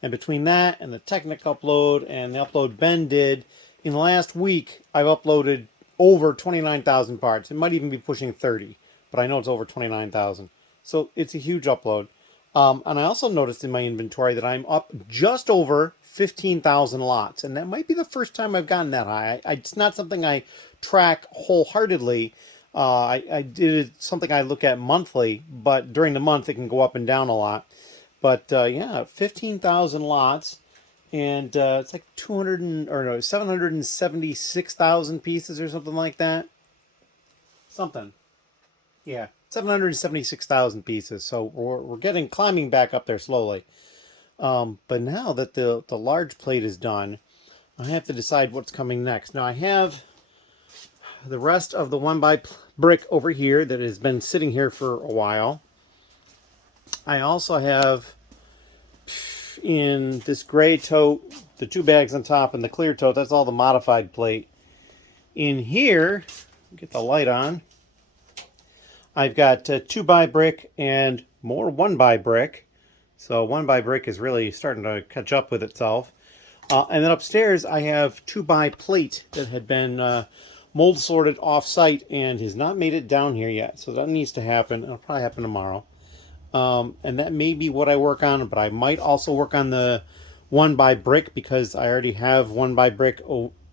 And between that and the Technic upload and the upload Ben did, in the last week, I've uploaded over 29,000 parts. It might even be pushing 30, but I know it's over 29,000. So it's a huge upload. And I also noticed in my inventory that I'm up just over 15,000 lots. And that might be the first time I've gotten that high. It's not something I track wholeheartedly. I did something I look at monthly, but during the month it can go up and down a lot. But yeah, 15,000 lots, and it's like 776,000 pieces or something like that. Yeah, 776,000 pieces. So we're climbing back up there slowly. But now that the large plate is done, I have to decide what's coming next. Now I have the rest of the 1x brick over here that has been sitting here for a while. I also have in this gray tote, the 2 bags on top and the clear tote, that's all the modified plate. In here, get the light on, I've got 2x brick and more 1x brick. So 1x brick is really starting to catch up with itself. And then upstairs I have 2x plate that had been mold sorted off-site and has not made it down here yet. So that needs to happen. It'll probably happen tomorrow. And that may be what I work on, but I might also work on the 1x brick because I already have 1x brick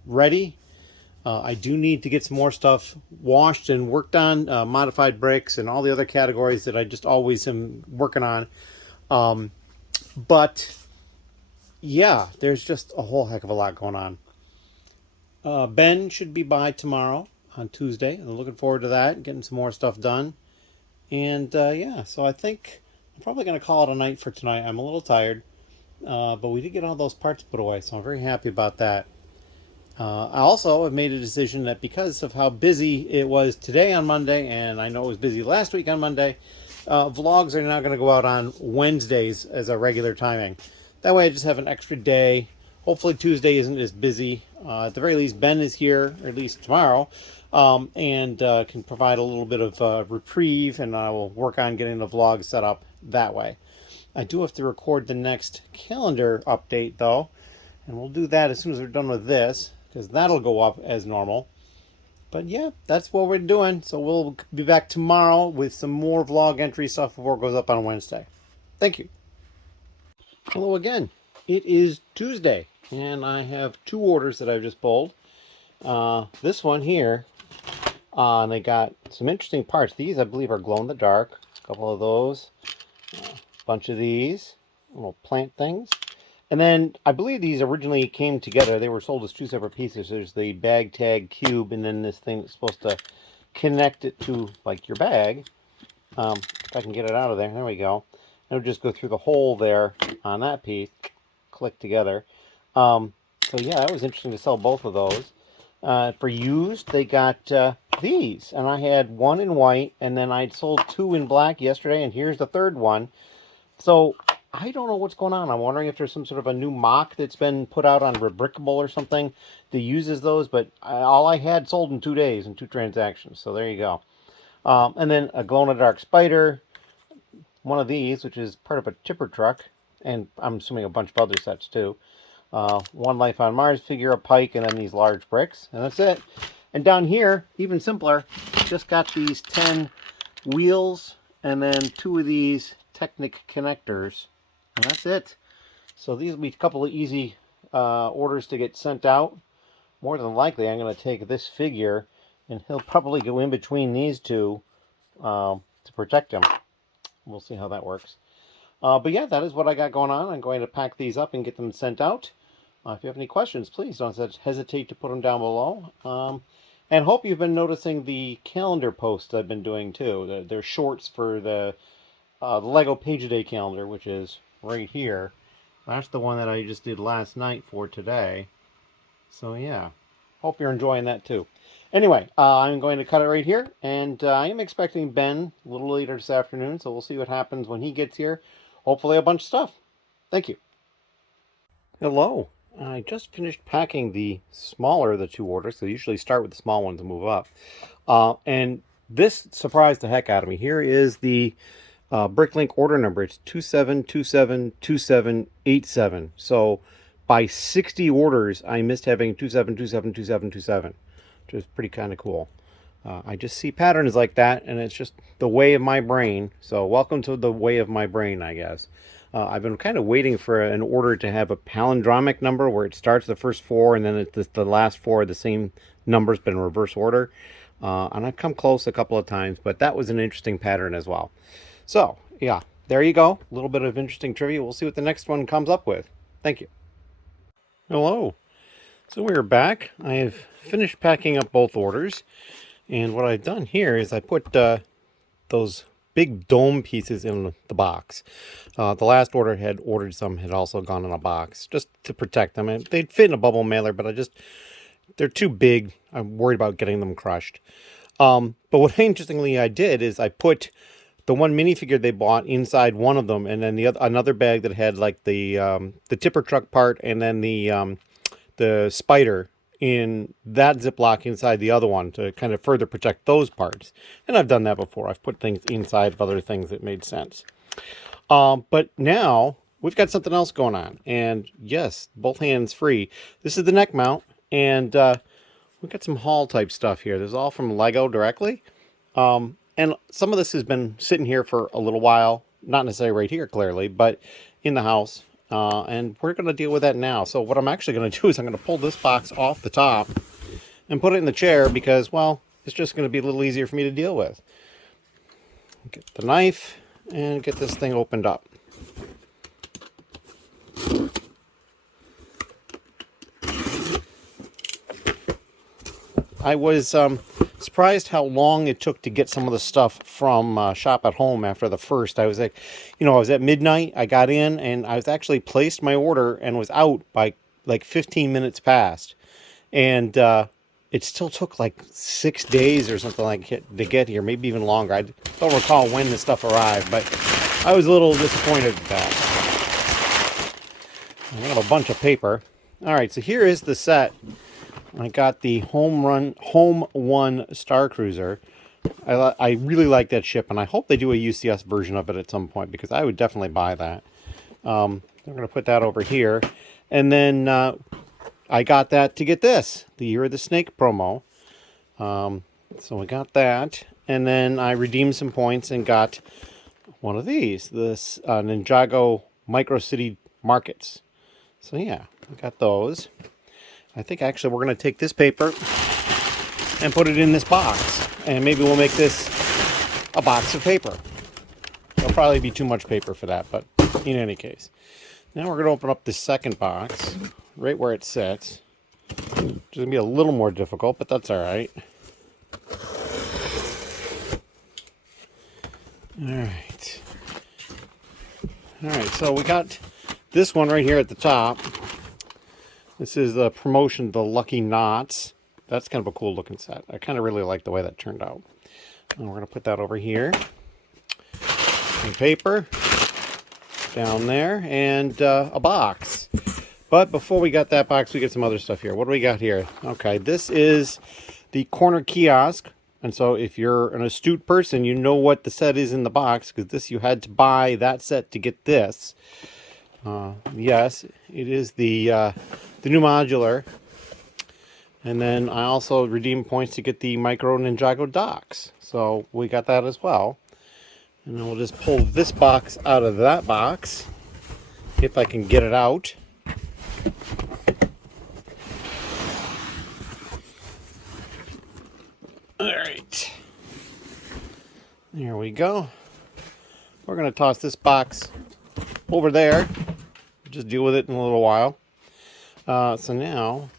ready. I do need to get some more stuff washed and worked on, modified bricks and all the other categories that I just always am working on. But yeah, there's just a whole heck of a lot going on. Ben should be by tomorrow. on Tuesday. I'm looking forward to that, getting some more stuff done. And yeah, so I think I'm probably going to call it a night for tonight. I'm a little tired, but we did get all those parts put away, so I'm very happy about that. I also have made a decision that because of how busy it was today on Monday, and I know it was busy last week on Monday, vlogs are now going to go out on Wednesdays as a regular timing. That way I just have an extra day. Hopefully Tuesday isn't as busy. At the very least, Ben is here, or at least tomorrow, and can provide a little bit of reprieve, and I will work on getting the vlog set up that way. I do have to record the next calendar update, though, and we'll do that as soon as we're done with this, because that'll go up as normal. But yeah, that's what we're doing. So we'll be back tomorrow with some more vlog entry stuff before it goes up on Wednesday. Thank you. Hello again. It is Tuesday, and I have 2 orders that I've just pulled. This one here, they got some interesting parts. These, I believe, are glow-in-the-dark. A couple of those. A bunch of these little plant things. And then I believe these originally came together. They were sold as 2 separate pieces. There's the bag tag cube, and then this thing that's supposed to connect it to like your bag. If I can get it out of there. There we go. It'll just go through the hole there on that piece. Click together. So yeah, that was interesting to sell both of those. For used, they got these. And I had 1 in white, and then I'd sold 2 in black yesterday, and here's the 3rd one. So I don't know what's going on. I'm wondering if there's some sort of a new mock that's been put out on Rebrickable or something that uses those, but all I had sold in 2 days in 2 transactions. So there you go. And then a glow-in-the-dark spider, one of these, which is part of a tipper truck, and I'm assuming a bunch of other sets too. One Life on Mars figure, a pike, and then these large bricks, and that's it. And down here, even simpler, just got these 10 wheels, and then 2 of these Technic connectors, and that's it. So these will be a couple of easy orders to get sent out. More than likely, I'm going to take this figure, and he'll probably go in between these 2 to protect him. We'll see how that works. But yeah, that is what I got going on. I'm going to pack these up and get them sent out. If you have any questions, please don't hesitate to put them down below. And hope you've been noticing the calendar posts I've been doing too. They're shorts for the Lego Page a Day calendar, which is right here. That's the one that I just did last night for today. So yeah, hope you're enjoying that too. Anyway, I'm going to cut it right here, and I am expecting Ben a little later this afternoon, so we'll see what happens when he gets here. Hopefully a bunch of stuff. Thank you. Hello. I just finished packing the smaller of the 2 orders. So I usually start with the small ones and move up. And this surprised the heck out of me. Here is the Bricklink order number. It's 27272787. So by 60 orders, I missed having 27272727, which is pretty kind of cool. I just see patterns like that, and it's just the way of my brain. So welcome to the way of my brain, I guess. I've been kind of waiting for an order to have a palindromic number where it starts the first 4 and then the last 4 are the same numbers but in reverse order. And I've come close a couple of times, but that was an interesting pattern as well. So yeah, there you go. A little bit of interesting trivia. We'll see what the next one comes up with. Thank you. Hello. So we're back. I have finished packing up both orders. And what I've done here is I put those big dome pieces in the box. The last order had ordered some, had also gone in a box just to protect them. And they'd fit in a bubble mailer, but they're too big. I'm worried about getting them crushed. But what interestingly I did is I put the one minifigure they bought inside one of them, and then another bag that had like the tipper truck part, and then the spider in that Ziploc inside the other one to kind of further protect those parts. And I've done that before. I've put things inside of other things that made sense. But now we've got something else going on. And yes, both hands free. This is the neck mount. And we've got some haul type stuff here. This is all from Lego directly. And some of this has been sitting here for a little while. Not necessarily right here, clearly, but in the house. And we're going to deal with that now. So what I'm actually going to do is I'm going to pull this box off the top and put it in the chair because, well, it's just going to be a little easier for me to deal with. Get the knife and get this thing opened up. I was surprised how long it took to get some of the stuff from Shop at Home after the first. I was like, I was at midnight. I got in and I was actually placed my order and was out by like 15 minutes past. And it still took like 6 days or something like it to get here, maybe even longer. I don't recall when the stuff arrived, but I was a little disappointed with that. I have a bunch of paper. All right, so here is the set. I got the Home One Star Cruiser. I really like that ship, and I hope they do a UCS version of it at some point, because I would definitely buy that. I'm going to put that over here. And then I got that to get this, the Year of the Snake promo. So I got that. And then I redeemed some points and got one of these, this Ninjago Micro City Markets. So yeah, I got those. I think actually we're going to take this paper and put it in this box. And maybe we'll make this a box of paper. There'll probably be too much paper for that, but in any case. Now we're going to open up the second box, right where it sits. It's going to be a little more difficult, but that's all right. All right. All right, so we got this one right here at the top. This is the promotion, the Lucky Knots. That's kind of a cool looking set. I kind of really like the way that turned out. And we're going to put that over here. Some paper down there and a box. But before we got that box, we get some other stuff here. What do we got here? Okay, this is the corner kiosk. And so if you're an astute person, you know what the set is in the box, because this, you had to buy that set to get this. Yes, it is the new modular. And then I also redeemed points to get the Micro Ninjago docks. So we got that as well. And then we'll just pull this box out of that box, if I can get it out. All right. There we go. We're going to toss this box over there. Just deal with it in a little while. So now,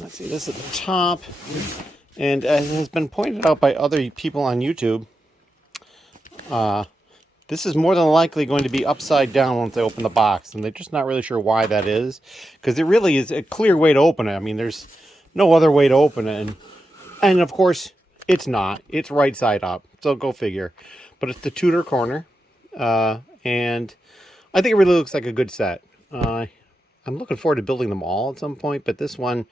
let's see, this at the top. And as has been pointed out by other people on YouTube, this is more than likely going to be upside down once they open the box. And they're just not really sure why that is. Because it really is a clear way to open it. I mean, there's no other way to open it. And of course, it's not. It's right side up. So go figure. But it's the Tudor corner. And I think it really looks like a good set. I'm looking forward to building them all at some point. But this one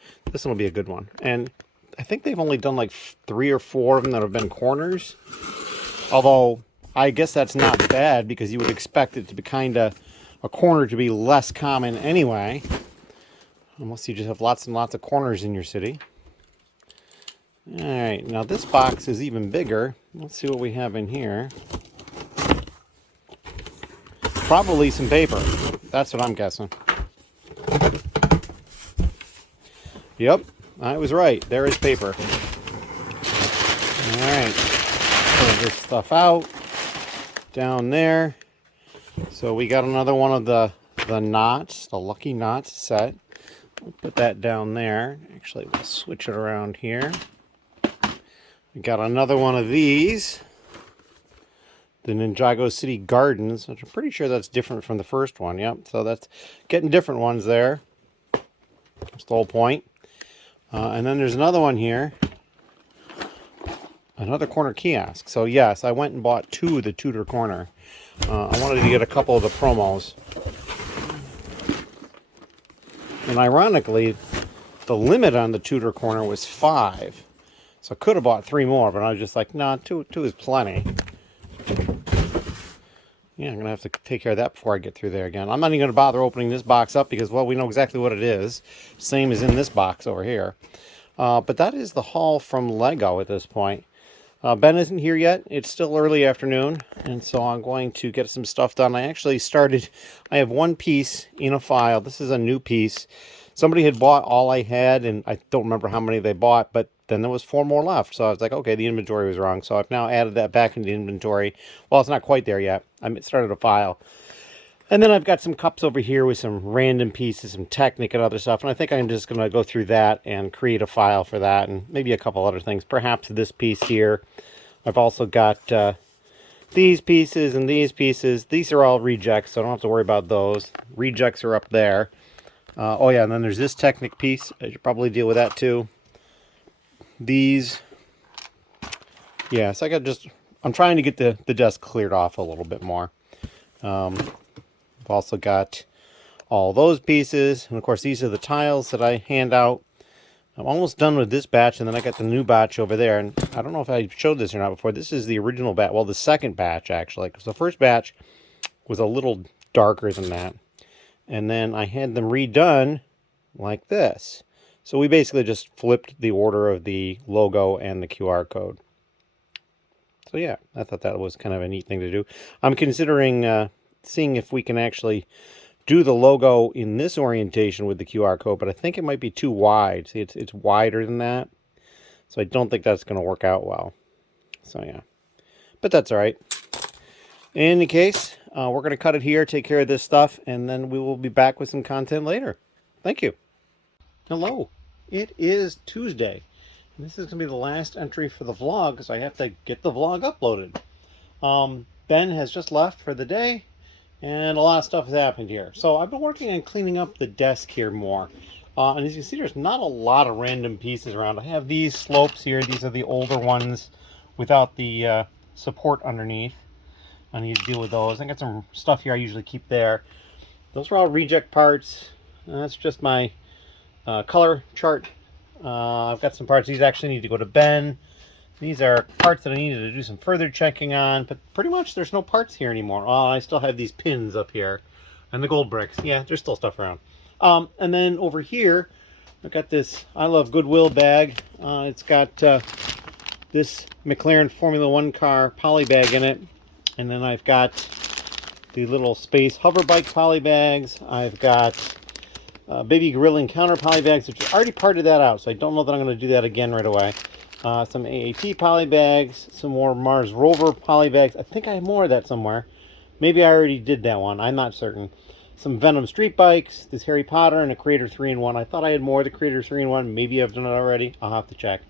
will be a good one. And I think they've only done like 3 or 4 of them that have been corners. Although, I guess that's not bad, because you would expect it to be kind of a corner to be less common anyway. Unless you just have lots and lots of corners in your city. Alright, now this box is even bigger. Let's see what we have in here. Probably some paper. That's what I'm guessing. Yep. I was right. There is paper. Alright. Pull this stuff out. Down there. So we got another one of the knots. The Lucky Knots set. We'll put that down there. Actually, we'll switch it around here. We got another one of these. The Ninjago City Gardens. Which I'm pretty sure that's different from the first one. Yep. So that's getting different ones there. That's the whole point. And then there's another one here. Another corner kiosk. So yes, I went and bought 2 of the Tudor corner. I wanted to get a couple of the promos. And ironically, the limit on the Tudor corner was 5. So I could have bought 3 more, but I was just like, nah, 2 is plenty. Yeah, I'm going to have to take care of that before I get through there again. I'm not even going to bother opening this box up because, well, we know exactly what it is. Same as in this box over here. But that is the haul from Lego at this point. Ben isn't here yet. It's still early afternoon, and so I'm going to get some stuff done. I have 1 piece in a file. This is a new piece. Somebody had bought all I had, and I don't remember how many they bought, but then there was 4 more left. So I was like, okay, the inventory was wrong. So I've now added that back into inventory. Well, it's not quite there yet. I started a file. And then I've got some cups over here with some random pieces, some Technic and other stuff. And I think I'm just going to go through that and create a file for that and maybe a couple other things. Perhaps this piece here. I've also got these pieces and these pieces. These are all rejects, so I don't have to worry about those. Rejects are up there. Oh yeah, and then there's this Technic piece. I should probably deal with that too. These. Yeah, so I'm trying to get the desk cleared off a little bit more. I've also got all those pieces, and of course these are the tiles that I hand out. I'm almost done with this batch, and then I got the new batch over there, and I don't know if I showed this or not before. This is the original batch, well, the second batch actually, because the first batch was a little darker than that, and then I had them redone like this. So we basically just flipped the order of the logo and the QR code. So yeah, I thought that was kind of a neat thing to do. I'm considering seeing if we can actually do the logo in this orientation with the QR code, but I think it might be too wide. See, it's wider than that. So I don't think that's going to work out well. So yeah, but that's all right. In any case, we're going to cut it here, take care of this stuff, and then we will be back with some content later. Thank you. Hello. It is Tuesday. This is going to be the last entry for the vlog because I have to get the vlog uploaded. Ben has just left for the day, and a lot of stuff has happened here. So I've been working on cleaning up the desk here more. And as you can see, there's not a lot of random pieces around. I have these slopes here. These are the older ones without the support underneath. I need to deal with those. I got some stuff here I usually keep there. Those are all reject parts. That's just my color chart. I've got some parts. These actually need to go to Ben. These are parts that I needed to do some further checking on, but pretty much there's no parts here anymore. Oh, I still have these pins up here and the gold bricks. Yeah, there's still stuff around. And then over here, I've got this I Love Goodwill bag. It's got this McLaren Formula One car poly bag in it. And then I've got the little space hover bike poly bags. I've got baby grilling counter poly bags, which I already parted that out, so I don't know that I'm going to do that again right away. Some AAT poly bags, some more Mars Rover poly bags. I think I have more of that somewhere. Maybe I already did that one. I'm not certain. Some Venom street bikes, this Harry Potter, and a Creator 3-in-1. I thought I had more of the Creator 3-in-1. Maybe I've done it already. I'll have to check.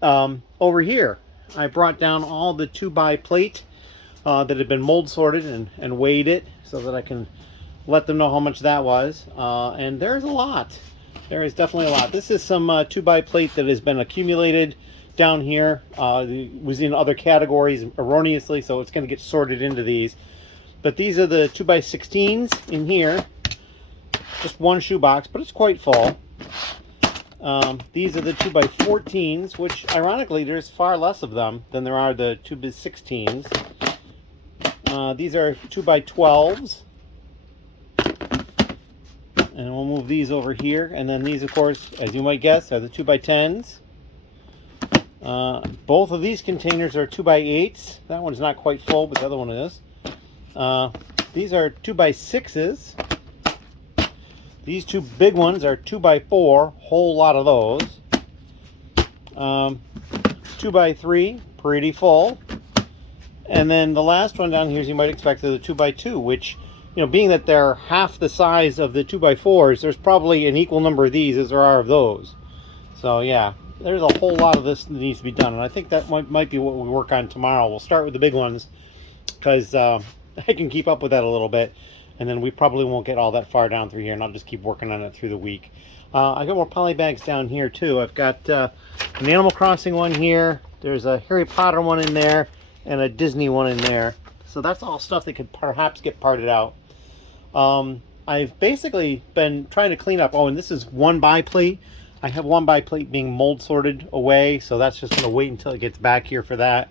Over here, I brought down all the 2x plate that had been mold sorted and weighed it so that I can let them know how much that was. And there's a lot. There is definitely a lot. This is some 2x plate that has been accumulated down here. It was in other categories erroneously, so it's going to get sorted into these. But these are the 2x16s in here. Just one shoebox, but it's quite full. These are the 2x14s, which ironically there's far less of them than there are the 2x16s. These are 2x12s. And we'll move these over here. And then these, of course, as you might guess, are the 2x10s. Both of these containers are 2x8s. That one's not quite full, but the other one is. These are 2x6s. These two big ones are 2x4. Whole lot of those. 2x3, pretty full. And then the last one down here, as you might expect, is the 2x2, which, you know, being that they're half the size of the 2x4s, there's probably an equal number of these as there are of those. So yeah, there's a whole lot of this that needs to be done, and I think that might be what we work on tomorrow. We'll start with the big ones because I can keep up with that a little bit, and then we probably won't get all that far down through here, and I'll just keep working on it through the week. I got more poly bags down here too. I've got an Animal Crossing one here. There's a Harry Potter one in there, and a Disney one in there. So that's all stuff that could perhaps get parted out. I've basically been trying to clean up. Oh, and this is 1x plate. I have 1x plate being mold sorted away, so that's just going to wait until it gets back here for that.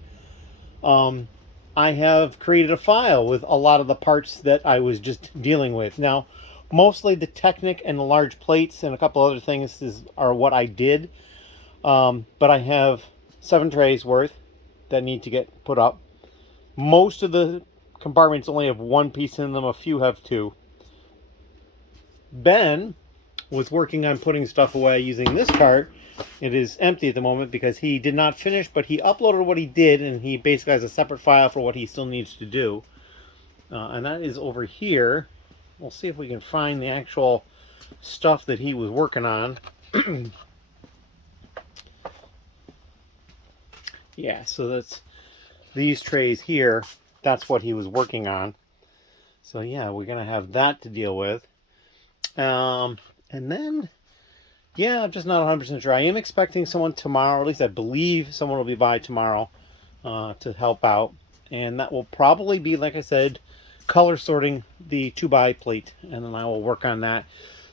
I have created a file with a lot of the parts that I was just dealing with. Now, mostly the Technic and the large plates and a couple other things are what I did. But I have 7 trays worth that need to get put up. Most of the compartments only have 1 piece in them. A few have 2. Ben was working on putting stuff away using this part. It is empty at the moment because he did not finish, but he uploaded what he did, and he basically has a separate file for what he still needs to do. and that is over here. We'll see if we can find the actual stuff that he was working on. Yeah, so that's these trays here. That's what he was working on. So yeah, we're gonna have that to deal with. And then, yeah, I'm just not 100% sure. I am expecting someone tomorrow, or at least I believe someone will be by tomorrow to help out. And that will probably be, like I said, color sorting the 2x plate, and then I will work on that.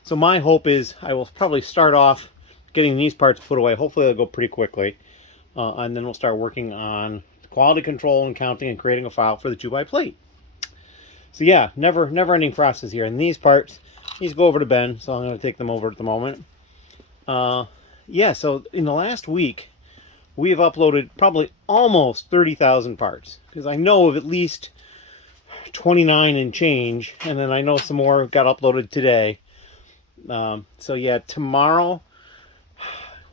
So my hope is I will probably start off getting these parts put away. Hopefully they'll go pretty quickly. And then we'll start working on quality control and counting and creating a file for the 2x plate. So yeah, never ending process here. And these parts, these go over to Ben, so I'm going to take them over at the moment. Yeah, so in the last week, we have uploaded probably almost 30,000 parts, because I know of at least 29 and change, and then I know some more got uploaded today. So yeah, tomorrow,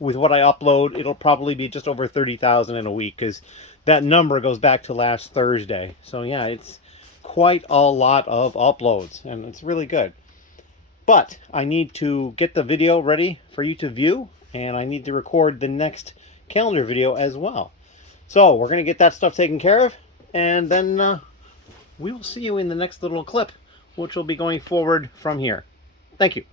with what I upload, it'll probably be just over 30,000 in a week, because that number goes back to last Thursday. So yeah, it's quite a lot of uploads, and it's really good. But I need to get the video ready for you to view, and I need to record the next calendar video as well. So we're going to get that stuff taken care of, and then we will see you in the next little clip, which will be going forward from here. Thank you.